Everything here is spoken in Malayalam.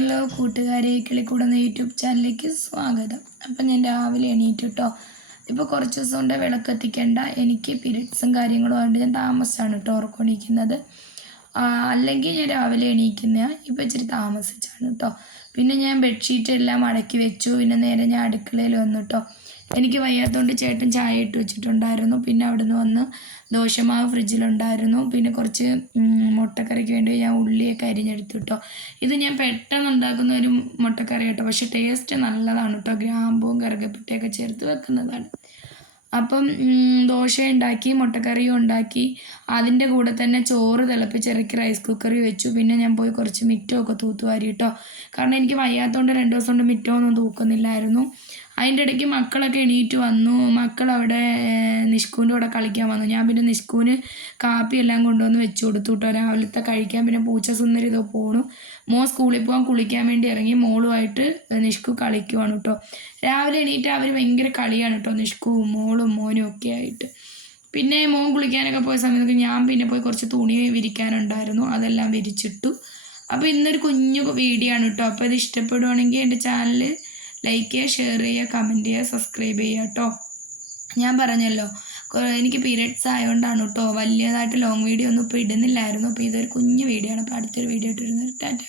ഹലോ കൂട്ടുകാരെ കിളിക്കൂടുന്ന യൂട്യൂബ് ചാനലിലേക്ക് സ്വാഗതം. അപ്പം ഞാൻ രാവിലെ എണീറ്റു കേട്ടോ ഇപ്പോൾ കുറച്ച് ദിവസം കൊണ്ട് വിളക്കെത്തിക്കേണ്ട എനിക്ക് പീരീഡ്സും കാര്യങ്ങളും ആയിട്ട് ഞാൻ താമസിച്ചാണ് കേട്ടോ ഉറക്കൊണിക്കുന്നത് അല്ലെങ്കിൽ ഞാൻ രാവിലെ എണീക്കുന്ന. ഇപ്പോൾ ഇച്ചിരി താമസിച്ചാണ് കേട്ടോ പിന്നെ ഞാൻ ബെഡ്ഷീറ്റ് എല്ലാം മടക്കി വെച്ചു. പിന്നെ നേരെ ഞാൻ അടുക്കളയിൽ വന്നു കേട്ടോ എനിക്ക് വയ്യാത്തതുകൊണ്ട് ചേട്ടൻ ചായ ഇട്ട് വെച്ചിട്ടുണ്ടായിരുന്നു. പിന്നെ അവിടുന്ന് വന്ന് ദോശമാവ് ഫ്രിഡ്ജിലുണ്ടായിരുന്നു. പിന്നെ കുറച്ച് മുട്ടക്കറിക്ക് വേണ്ടി ഞാൻ ഉള്ളിയൊക്കെ അരിഞ്ഞെടുത്തു കേട്ടോ ഇത് ഞാൻ പെട്ടെന്ന് ഉണ്ടാക്കുന്ന ഒരു മുട്ടക്കറി കേട്ടോ പക്ഷേ ടേസ്റ്റ് നല്ലതാണ് കേട്ടോ ഗ്രാമ്പും കറുകപ്പട്ടയൊക്കെ ചേർത്ത് വെക്കുന്നതാണ്. അപ്പം ദോശ ഉണ്ടാക്കി മുട്ടക്കറിയും ഉണ്ടാക്കി അതിന്റെ കൂടെ തന്നെ ചോറ് തിളപ്പിച്ചിറക്കി റൈസ് കുക്കറിൽ വെച്ചു. പിന്നെ ഞാൻ പോയി കുറച്ച് മിറ്റമൊക്കെ തൂത്തുവാരി കേട്ടോ കാരണം എനിക്ക് വയ്യാത്തതുകൊണ്ട് രണ്ട് ദിവസം കൊണ്ട് മിറ്റമൊന്നും തൂക്കുന്നില്ലായിരുന്നു. അതിന്റെ ഇടയ്ക്ക് മക്കളൊക്കെ എണീറ്റ് വന്നു. മക്കൾ അവിടെ നിഷ്കുവിന്റെ കൂടെ കളിക്കാൻ വന്നു. ഞാൻ പിന്നെ നിഷ്കുവിന് കാപ്പി എല്ലാം കൊണ്ടുവന്ന് വെച്ച് കൊടുത്തു കേട്ടോ രാവിലത്തെ കഴിക്കാൻ പിന്നെ പൂച്ച സുന്ദരി ഇതോ പോണു. മോ സ്കൂളിൽ പോകാൻ കുളിക്കാൻ വേണ്ടി ഇറങ്ങി മോളുമായിട്ട് നിഷ്കു കളിക്കുവാണ് കേട്ടോ രാവിലെ എണീറ്റ് അവർ ഭയങ്കര കളിയാണ് കേട്ടോ നിഷ്കുവും മോളും മോനും ഒക്കെ ആയിട്ട്. പിന്നെ മോൻ കുളിക്കാനൊക്കെ പോയ സമയത്ത് ഞാൻ പിന്നെ പോയി കുറച്ച് തുണി വിരിക്കാനുണ്ടായിരുന്നു. അതെല്ലാം വിരിച്ചിട്ടു. അപ്പോൾ ഇന്നൊരു കുഞ്ഞു വീഡിയോ ആണ് കേട്ടോ അപ്പോൾ ഇത് ഇഷ്ടപ്പെടുവാണെങ്കിൽ എന്റെ ചാനൽ ലൈക്ക് ചെയ്യുക ഷെയർ ചെയ്യുക കമന്റ് ചെയ്യുക സബ്സ്ക്രൈബ് ചെയ്യുക കേട്ടോ ഞാൻ പറഞ്ഞല്ലോ എനിക്ക് പീരിയഡ്സ് ആയതുകൊണ്ടാണ് കേട്ടോ വലിയതായിട്ട് ലോങ് വീഡിയോ ഒന്നും ഇപ്പോൾ ഇടുന്നില്ലായിരുന്നു. അപ്പോൾ ഇതൊരു കുഞ്ഞു വീഡിയോ ആണ്. അപ്പോൾ അടുത്തൊരു വീഡിയോ ഇട്ടിരുന്നു. ടാറ്റ.